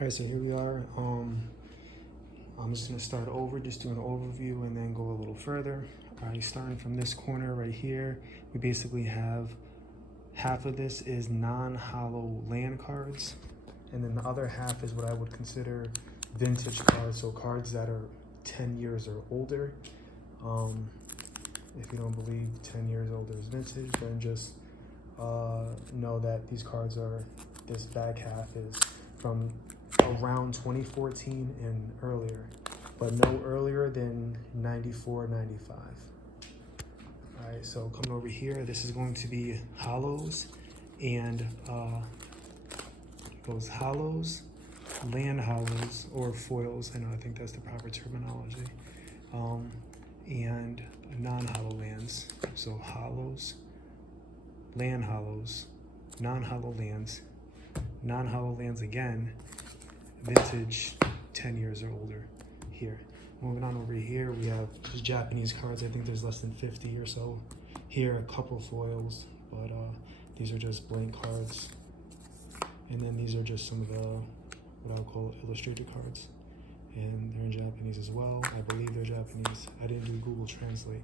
All right, so here we are. I'm just gonna start over, just do an overview and then go a little further. All right, starting from this corner right here, we basically have half of this is non-hollow land cards, and then the other half is what I would consider vintage cards, so cards that are 10 years or older. If you don't believe 10 years older is vintage, then just know that these cards are, this back half is from around 2014 and earlier, but no earlier than 94, 95. All right, so coming over here, this is going to be hollows and those hollows, land hollows, or foils. I think that's the proper terminology. And non-hollow lands. So hollows, land hollows, non-hollow lands, non-hollow lands again, vintage 10 years or older here. Moving on over here, we have just Japanese cards. I think there's less than 50 or so. Here, a couple foils, but these are just blank cards. And then these are just some of the, what I would call illustrated cards. And they're in Japanese as well. I believe they're Japanese. I didn't do Google Translate.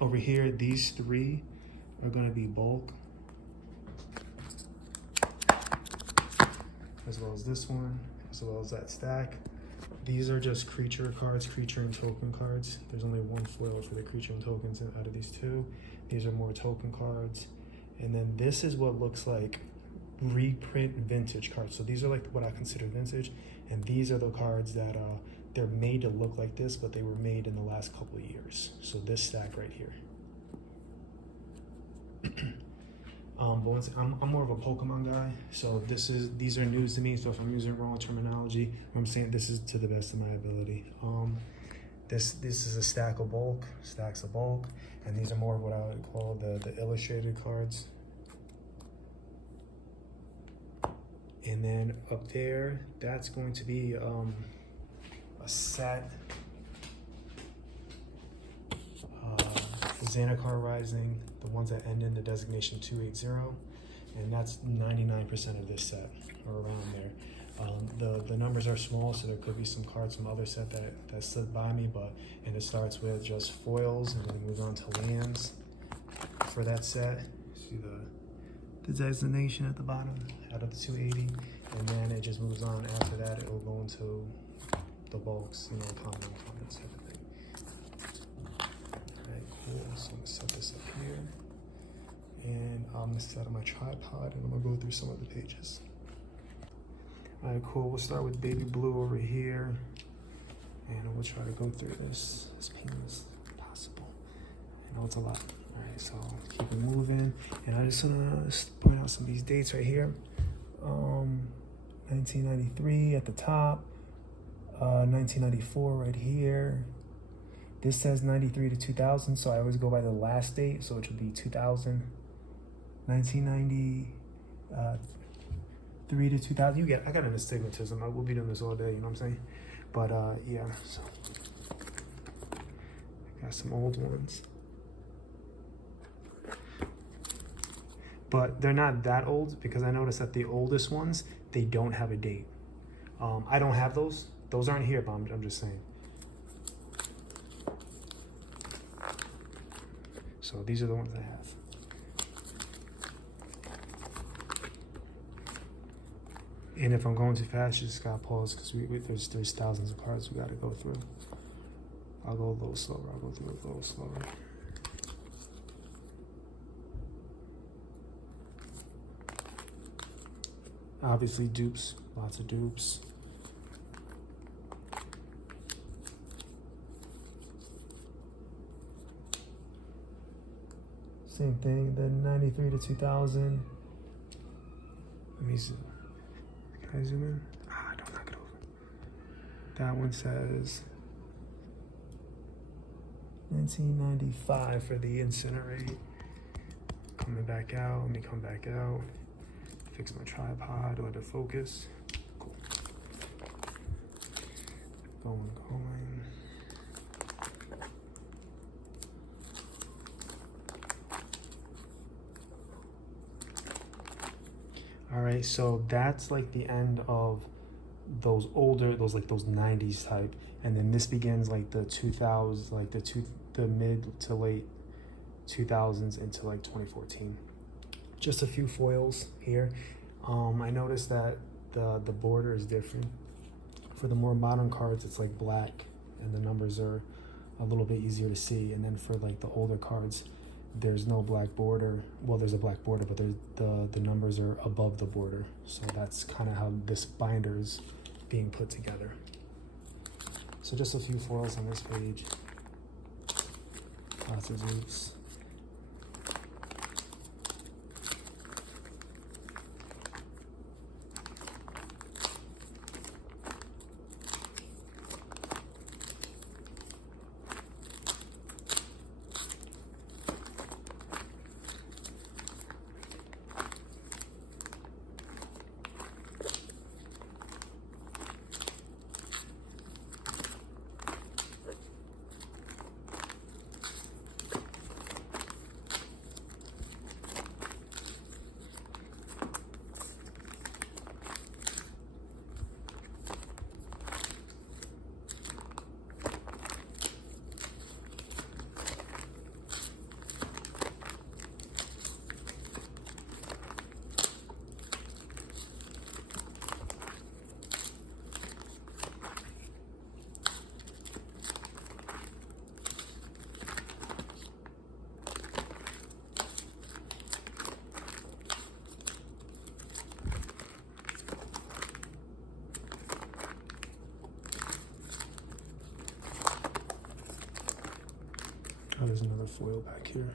Over here, these three are gonna be bulk, as well as this one, as well as that stack. These are just creature cards, creature and token cards. There's only one foil for the creature and tokens out of these two. These are more token cards. And then this is what looks like reprint vintage cards. So these are like what I consider vintage, and these are the cards that they're made to look like this, but they were made in the last couple of years. So this stack right here. But once, I'm more of a Pokemon guy, so these are news to me. So if I'm using wrong terminology, I'm saying this is to the best of my ability. This is a stack of bulk, stacks of bulk, and these are more of what I would call the illustrated cards. And then up there, that's going to be a set. Zendikar Rising, the ones that end in the designation 280, and that's 99% of this set, or around there. The numbers are small, so there could be some cards from other set that slid by me, and it starts with just foils, and then it moves on to lands for that set. See the designation at the bottom out of the 280, and then it just moves on. After that, it will go into the bulks, common, uncommon type of thing. All right, cool. So I'm gonna set this up here, and I'm gonna set up my tripod, and I'm gonna go through some of the pages. All right, cool. We'll start with baby blue over here, and we'll try to go through this as painless as possible. I know it's a lot. All right, so keep it moving, and I just want to point out some of these dates right here. 1993 at the top, 1994 right here. This says 93 to 2000, so I always go by the last date, so it should be 2000. 1993 to 2000. I got an astigmatism. I will be doing this all day, you know what I'm saying? But yeah, so I got some old ones. But they're not that old, because I noticed that the oldest ones, they don't have a date. I don't have those. Those aren't here, but I'm just saying. So these are the ones I have. And if I'm going too fast, you just gotta pause, because there's thousands of cards we gotta go through. I'll go a little slower. I'll go through it a little slower. Obviously dupes, lots of dupes. Same thing, the 93 to 2000. Let me see. Can I zoom in? Don't knock it over. That one says 1995 for the incinerate. Coming back out, let me come back out. Fix my tripod, let it focus. Cool. Going. All right, so that's like the end of those older, those 90s type, and then this begins like the 2000s, like the mid to late 2000s into like 2014. Just a few foils here. I noticed that the border is different. For the more modern cards, it's like black, and the numbers are a little bit easier to see. And then for like the older cards, there's no black border. Well, there's a black border, but the numbers are above the border. So that's kind of how this binder is being put together. So just a few foils on this page. Lots of roots. Oh, there's another foil back here.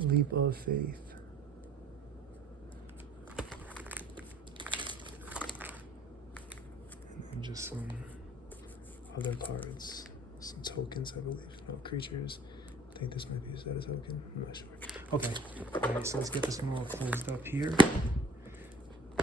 Leap of Faith. And just some other cards. Some tokens, I believe. No, creatures. I think this might be a token. I'm not sure. Okay. Alright, so let's get this one all closed up here.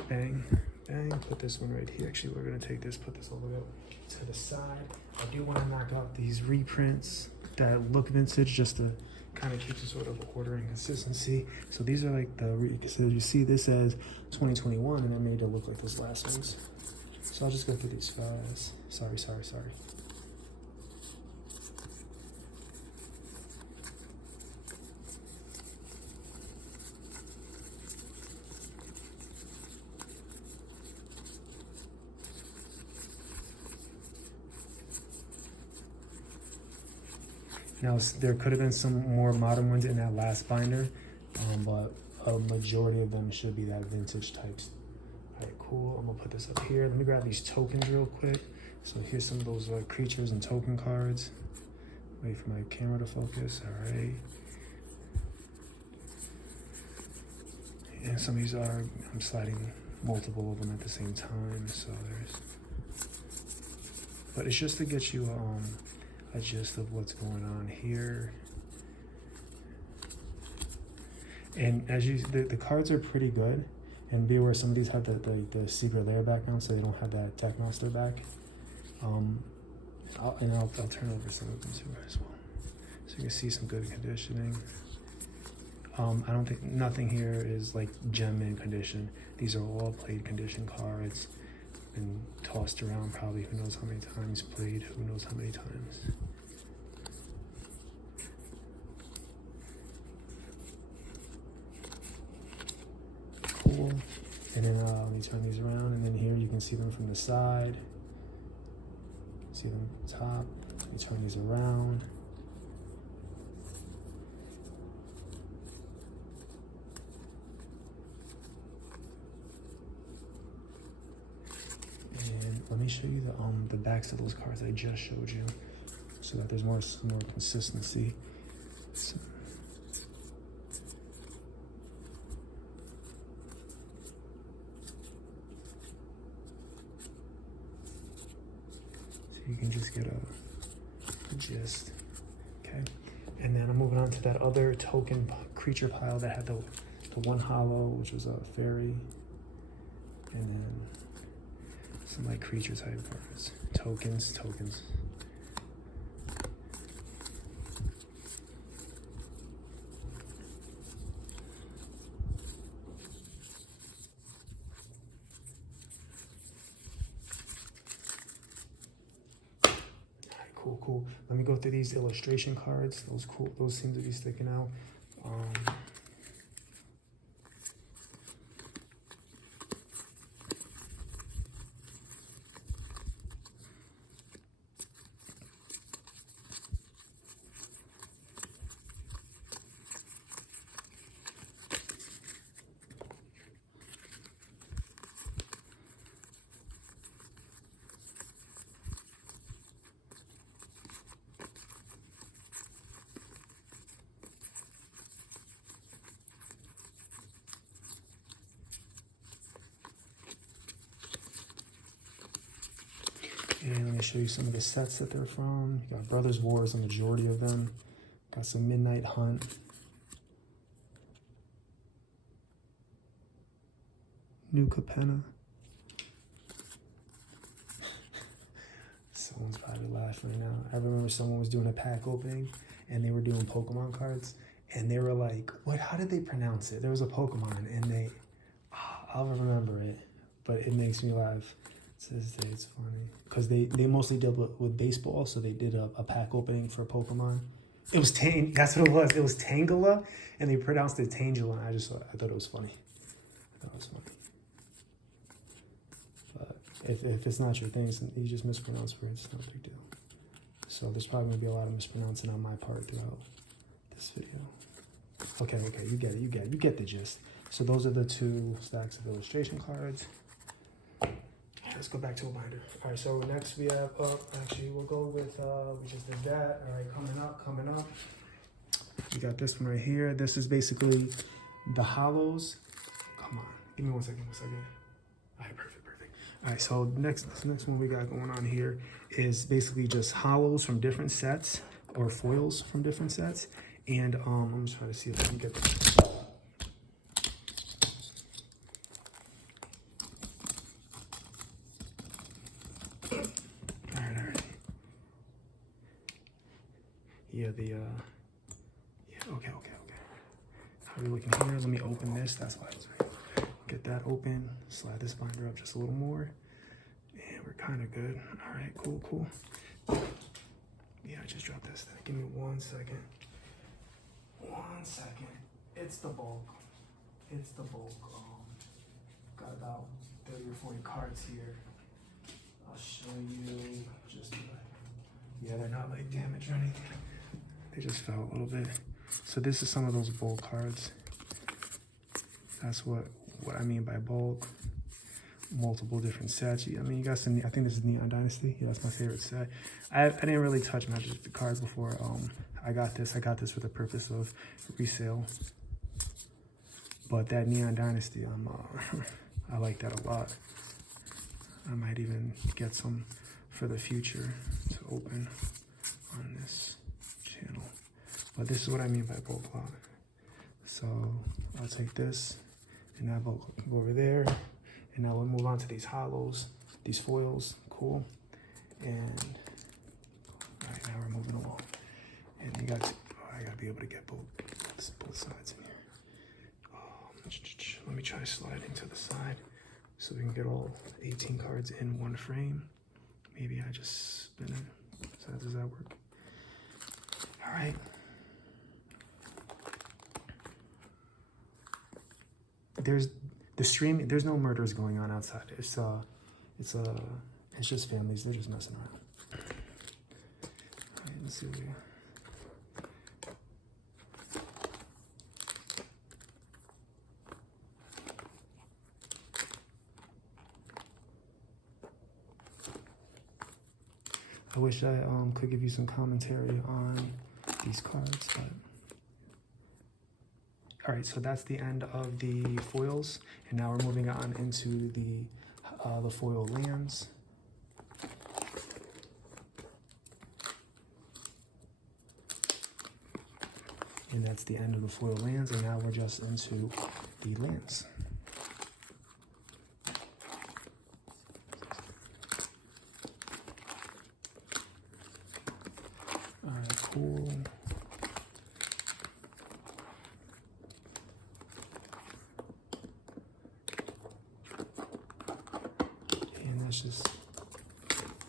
Bang. Bang. Put this one right here. Actually, we're going to take this, put this all the way up to the side. I do want to knock out these reprints that look vintage, just to kind of keep some sort of order and consistency. So these are like so you see this as 2021, and they're made to look like those last ones. So I'll just go through these fast. Sorry. Now, there could have been some more modern ones in that last binder, but a majority of them should be that vintage types. All right, cool. I'm gonna put this up here. Let me grab these tokens real quick. So here's some of those creatures and token cards. Wait for my camera to focus. All right. And some of these are, I'm sliding multiple of them at the same time. So but it's just to get you a gist of what's going on here. And as the cards are pretty good, and be aware some of these have the secret layer background, so they don't have that tech master back. I'll turn over some of them too as well, so you can see some good conditioning. I don't think, nothing here is like gem mint condition. These are all played condition cards, been tossed around probably who knows how many times, played who knows how many times. Cool. And then let me turn these around, and then here you can see them from the side. See them top. Let me turn these around. And let me show you the backs of those cards I just showed you, so that there's more consistency. So you can just get a gist. Okay, and then I'm moving on to that other token creature pile that had the one hollow, which was a fairy, and then some like creature type cards. Tokens. cool. Let me go through these illustration cards. Those cool. Those seem to be sticking out. And let me show you some of the sets that they're from. You got Brothers Wars, a majority of them. Got some Midnight Hunt. New Capenna. Someone's probably laughing right now. I remember someone was doing a pack opening and they were doing Pokemon cards. And they were like, what, how did they pronounce it? There was a Pokemon and they, I'll remember it, but it makes me laugh. To this day, it's funny. Because they mostly dealt with baseball, so they did a pack opening for Pokemon. It was that's what it was. It was Tangela, and they pronounced it Tangela, and I thought it was funny. I thought it was funny. But if it's not your thing, you just mispronounce words, it's not a big deal. So there's probably going to be a lot of mispronouncing on my part throughout this video. Okay, you get it, you get the gist. So those are the 2 stacks of illustration cards. Let's go back to a binder. All right, so next we have actually we'll go with, we just did that. All right, coming up. We got this one right here. This is basically the hollows. Come on, give me one second. All right, perfect. All right, so next one we got going on here is basically just hollows from different sets or foils from different sets. And I'm just trying to see if I can get this. Okay. How are we looking here? Let me open this. That's why it's right. Get that open. Slide this binder up just a little more. And we're kind of good. All right, cool. Yeah, I just dropped this thing. Give me 1 second. 1 second. It's the bulk. Got about 30 or 40 cards here. I'll show you just yeah, they're not like damaged or anything. They just fell a little bit. So this is some of those bulk cards. That's what I mean by bulk. Multiple different sets. I mean, you got some, I think this is Neon Dynasty. Yeah, that's my favorite set. I didn't really touch Magic cards before I got this. I got this for the purpose of resale. But that Neon Dynasty, I like that a lot. I might even get some for the future to open on this channel. But this is what I mean by bulk lot. So I'll take this and that bulk go over there. And now we'll move on to these hollows, these foils, cool. And all right, now we're moving along. And you got to, I gotta be able to get both sides in here. Let me try sliding to the side so we can get all 18 cards in one frame. Maybe I just spin it. So does that work? All right. There's the streaming. There's no murders going on outside. It's just families. They're just messing around. All right, let's see what we got. I wish I could give you some commentary on these cards, but all right. So that's the end of the foils, and now we're moving on into the foil lands. And that's the end of the foil lands, and now we're just into the lands. Cool. And that's just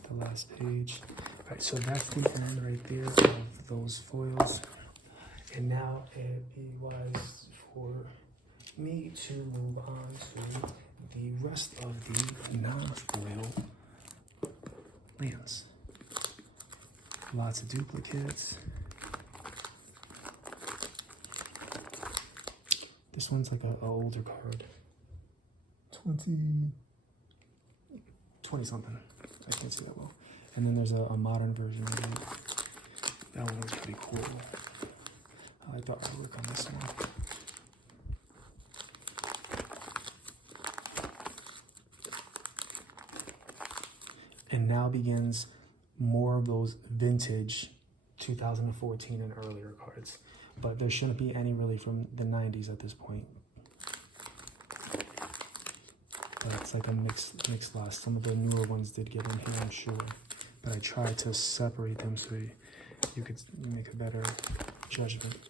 the last page. All Alright, so that's the end right there of those foils. And now it was for me to move on to the rest of the non-foil lands. Lots of duplicates. This one's like an older card. 20 something. I can't see that well. And then there's a modern version of it. That one was pretty cool. I like the artwork on this one. And now begins more of those vintage 2014 and earlier cards. But there shouldn't be any really from the 90s at this point. But it's like a mixed lot. Some of the newer ones did get in here, I'm sure. But I tried to separate them so you could make a better judgment.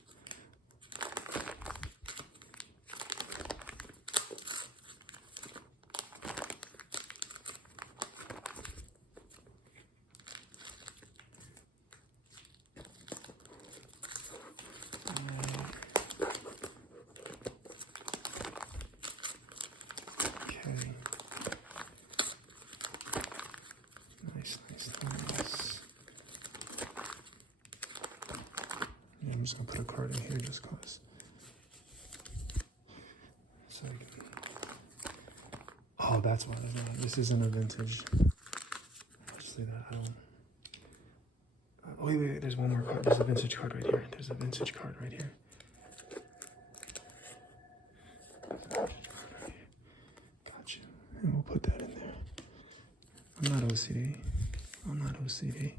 I'm just gonna put a card in here just cause. So oh, that's why it's not. This isn't a vintage. I'll just say that. I don't. Oh, wait. There's one more card. There's a vintage card right here. There's a vintage card right here. Gotcha. And we'll put that in there. I'm not OCD. I'm not OCD.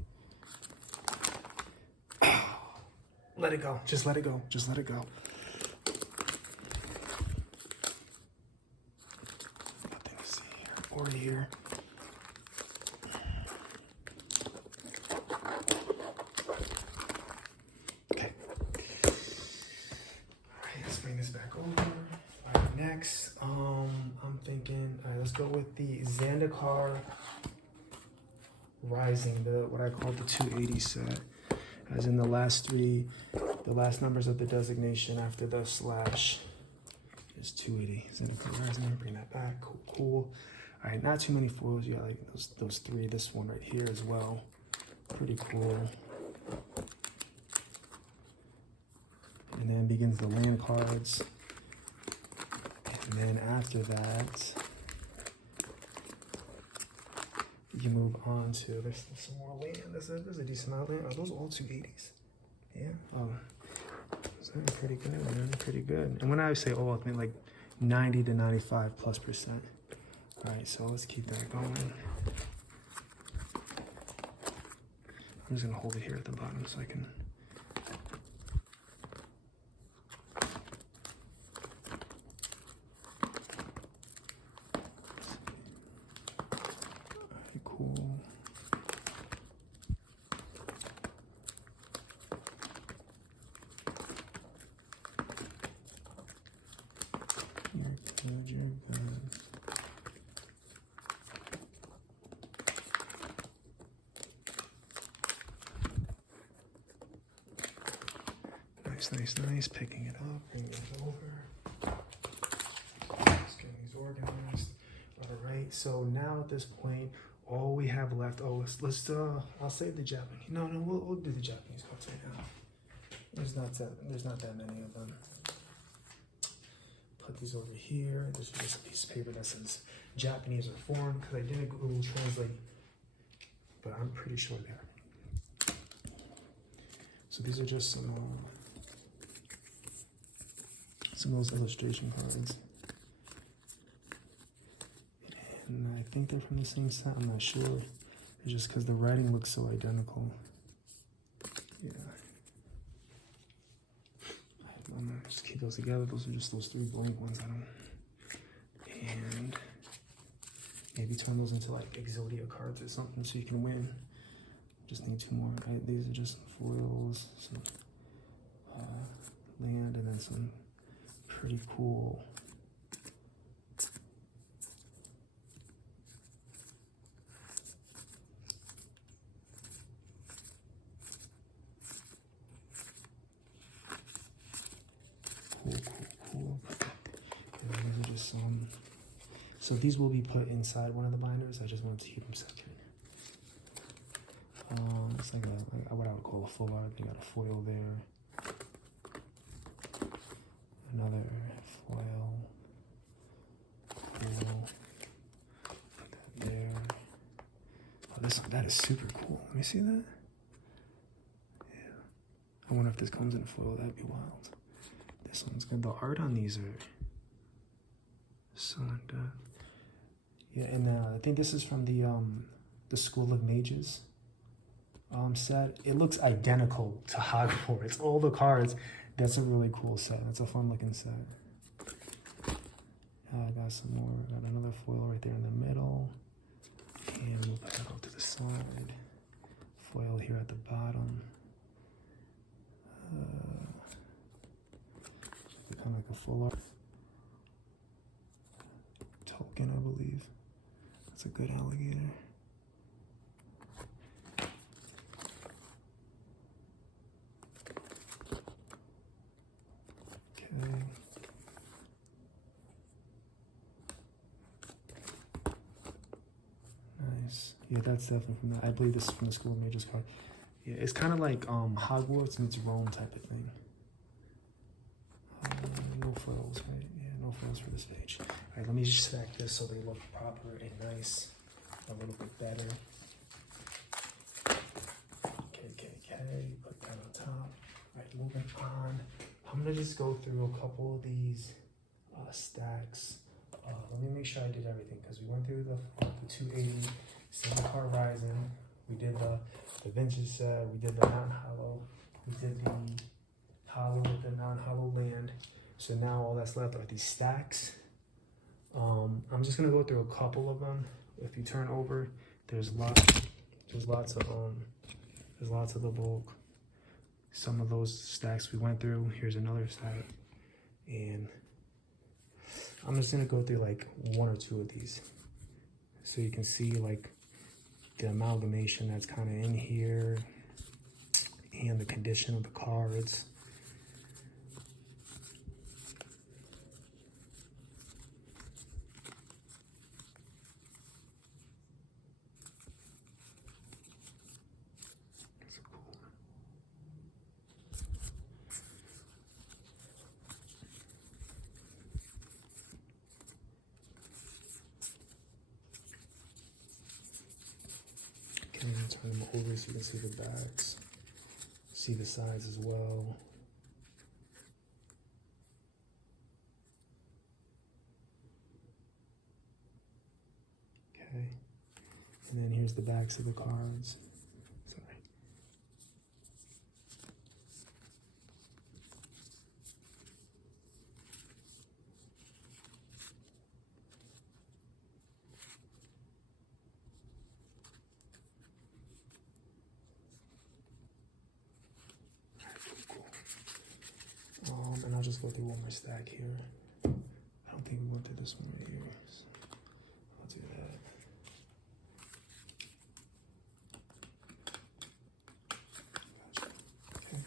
Let it go. Just let it go. Just let it go. Nothing to see here or here. Okay. Alright, let's bring this back over. Alright, next, I'm thinking, alright, let's go with the Zendikar Rising, what I call the 280 set. As in the last numbers of the designation after the slash is 280. Zendikar Rising, bring that back, cool. All right, not too many foils, you got like those three, this one right here as well. Pretty cool. And then begins the land cards. And then after that, you move on to, there's some more land. There's a decent amount of land. Are those all 280s? Yeah. Oh, so pretty good, man. Pretty good. And when I say all, I mean like 90 to 95+%. All right, so let's keep that going. I'm just gonna hold it here at the bottom so I can. Cool. You're good. Nice. Picking it up, bringing it over. Just getting these organized. All right. So now at this point, all we have left. Oh, let's I'll save the Japanese. No, we'll do the Japanese cards right now. There's not that many of them. Put these over here. This is just a piece of paper that says Japanese or foreign because I didn't Google Translate, but I'm pretty sure they're. So these are just some of those illustration cards. And I think they're from the same set, I'm not sure. It's just because the writing looks so identical. Yeah. I'm gonna just keep those together. Those are just those three blank ones. And maybe turn those into like Exodia cards or something so you can win. Just need two more. Right? These are just foils, some land, and then some pretty cool just so these will be put inside one of the binders. I just wanted to keep them separate. It's like what I would call a full art. You got a foil there, another foil, cool. Put that there. Oh, that is super cool. Let me see that. Yeah, I wonder if this comes in a foil. That'd be wild. This one's good. The art on these are so like that. Yeah, and I think this is from the School of Mages set. It looks identical to Hogwarts. All the cards. That's a really cool set. That's a fun looking set. I got some more. Got another foil right there in the middle. And we'll put that out to the side. Foil here at the bottom. Kind of like a full art token, I believe. That's a good alligator. Okay. Nice. Yeah, that's definitely from that. I believe this is from the School of Mages card. Yeah, it's kind of like Hogwarts meets Rome type of thing. No foils, right? Yeah, no foils for this page. All right, let me just stack this so they look proper and nice, a little bit better. KKK, put that on top. All right, moving on. I'm gonna just go through a couple of these stacks. Let me make sure I did everything because we went through the 280 single card rising. We did the vintage set. We did the non-hollow. We did the hollow with the non-hollow land. So now all that's left are these stacks. I'm just gonna go through a couple of them. If you turn over, there's lots of the bulk. Some of those stacks we went through. Here's another stack, and I'm just gonna go through like one or two of these, so you can see like the amalgamation that's kind of in here, and the condition of the cards. Turn them over so you can see the backs, see the sides as well. Okay, and then here's the backs of the cards. Sorry. And I'll just go through one more stack here. I don't think we went through this one right here. So I'll do that. Gotcha. Okay.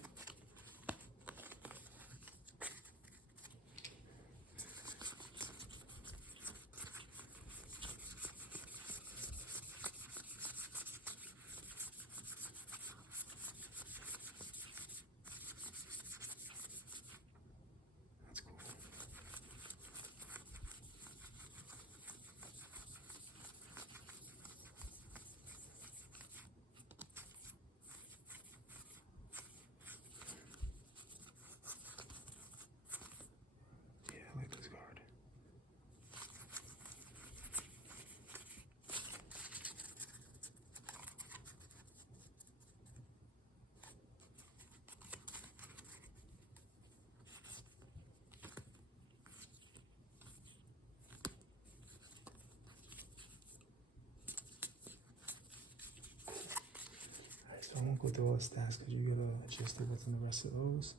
I won't go through all the stats because you gotta adjust what's in the rest of those.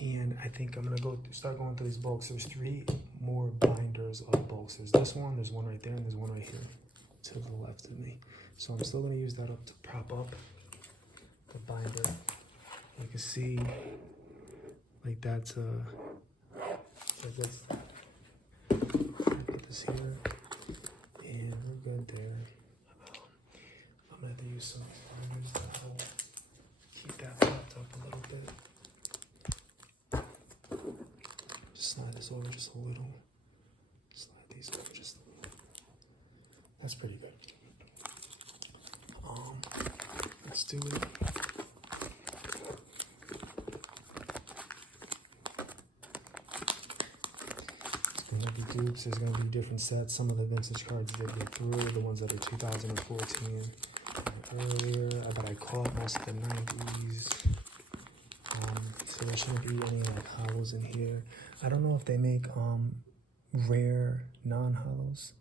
And I think I'm gonna start going through these bulks. There's 3 more binders of bulks. There's this one, there's one right there, and there's one right here to the left of me. So I'm still gonna use that up to prop up the binder. You can see, like that's like this. this here, and we're good there. I'm gonna have to use some. I'll use that whole, keep that propped up a little bit. Just slide this over just a little. Slide these over just a little. That's pretty good. Let's do it. Dupes. There's going to be different sets. Some of the vintage cards did get through, the ones that are 2014 earlier, but I caught most of the 90s. So there shouldn't be any like hollows in here. I don't know if they make rare non-hollows.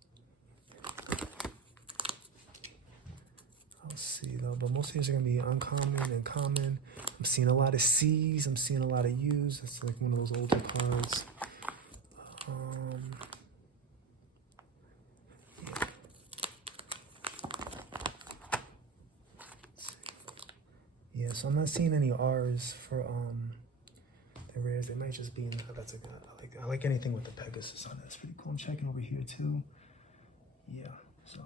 I'll see though, but most of these are going to be uncommon and common. I'm seeing a lot of C's. I'm seeing a lot of U's. It's like one of those older cards. Yeah, so I'm not seeing any R's for the rares. They might just be in, that's a good, I like anything with the Pegasus on it. It's pretty cool. I'm checking over here too. Yeah, so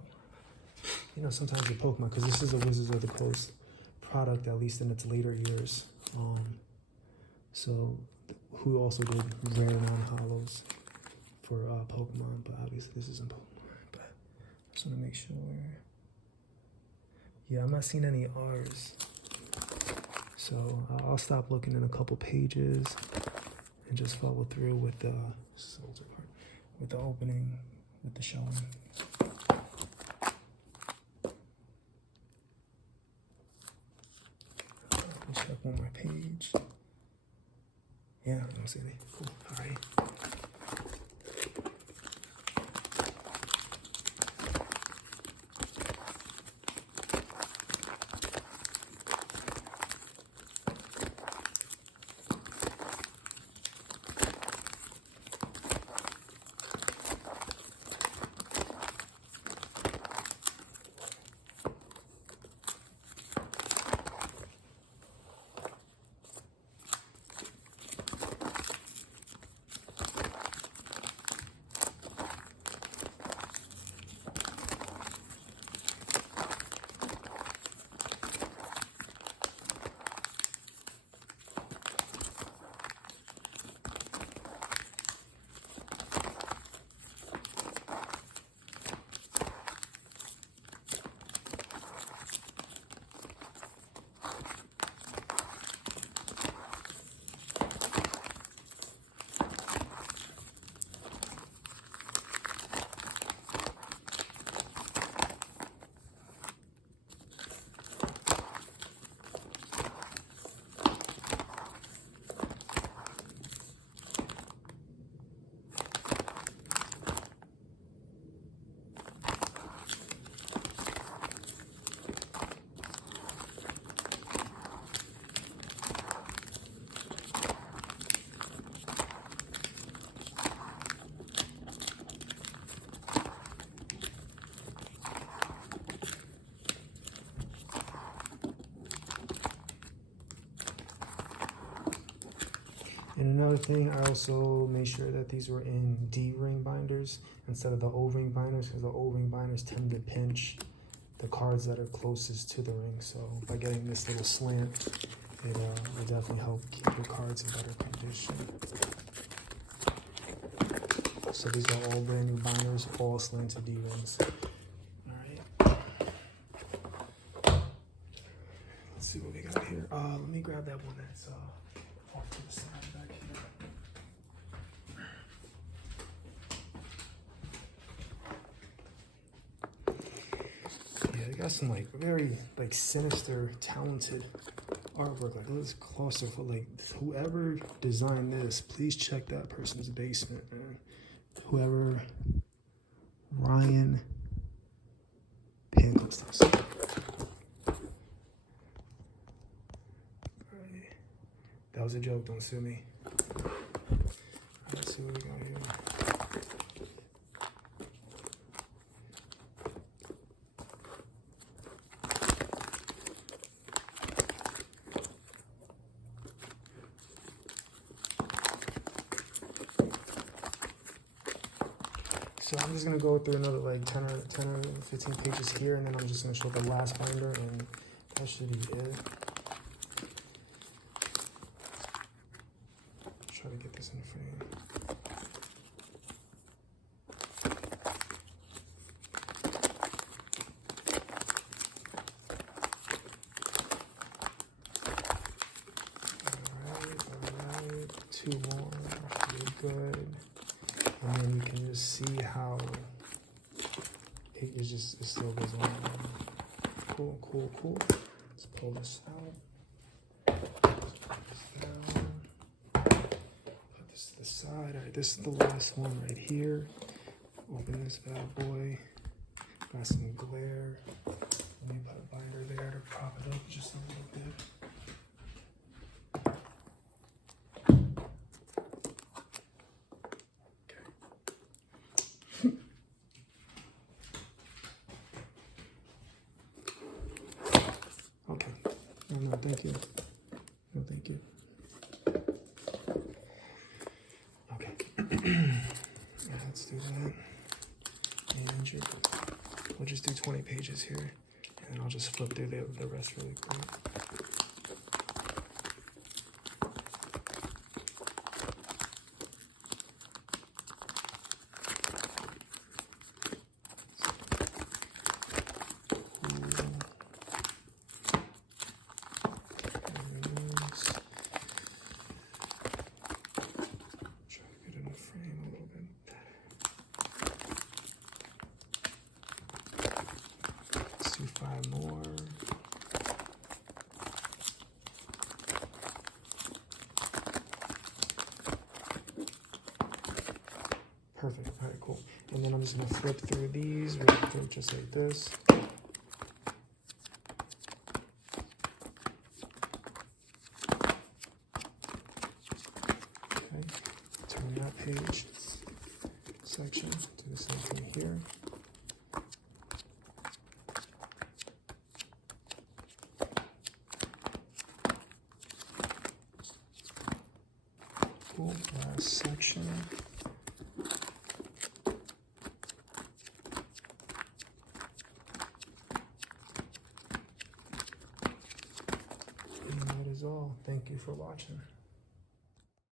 you know, sometimes the Pokemon, because this is a Wizards of the Coast product, at least in its later years. So who also did rare non-hollows for Pokemon, but obviously this isn't Pokemon. But I just want to make sure. Yeah, I'm not seeing any R's. So I'll stop looking in a couple pages and just follow through with the soldier part, with the opening, with the showing. Let's check one more page. Yeah, I don't see any. Cool. All right. And another thing, I also made sure that these were in D-ring binders instead of the O-ring binders, because the O-ring binders tend to pinch the cards that are closest to the ring. So by getting this little slant, it will definitely help keep your cards in better condition. So these are all brand new binders, all slanted D-rings. All right. Let's see what we got here. Let me grab that one that's off to the side back here. Yeah, they got some like very like sinister, talented artwork. Like let's claustrophobic. Like whoever designed this, please check that person's basement, man. Whoever Ryan Pancliffe. That was a joke, don't sue me. Let's see what we got here. So I'm just gonna go through another like 10 or 15 pages here, and then I'm just gonna show the last binder, and that should be it. Try to get this in frame. Alright, 2 more, should be good. And then you can just see how it still goes on. Cool, cool, cool. Let's pull this out. Put this to the side. Alright, this is the last one right here. Open this bad boy. Got some glare. Let me put a binder there to prop it up just a little bit. Okay. No, thank you. No, thank you. Okay. Yeah, let's do that. And we'll just do 20 pages here, and I'll just flip through the rest really quick. Let's do 5 more. Perfect. All right, cool. And then I'm just gonna flip through these real quick, just like this. Okay. Turn that page section. Do the same thing here. Cool. Last section. And that is all. Thank you for watching.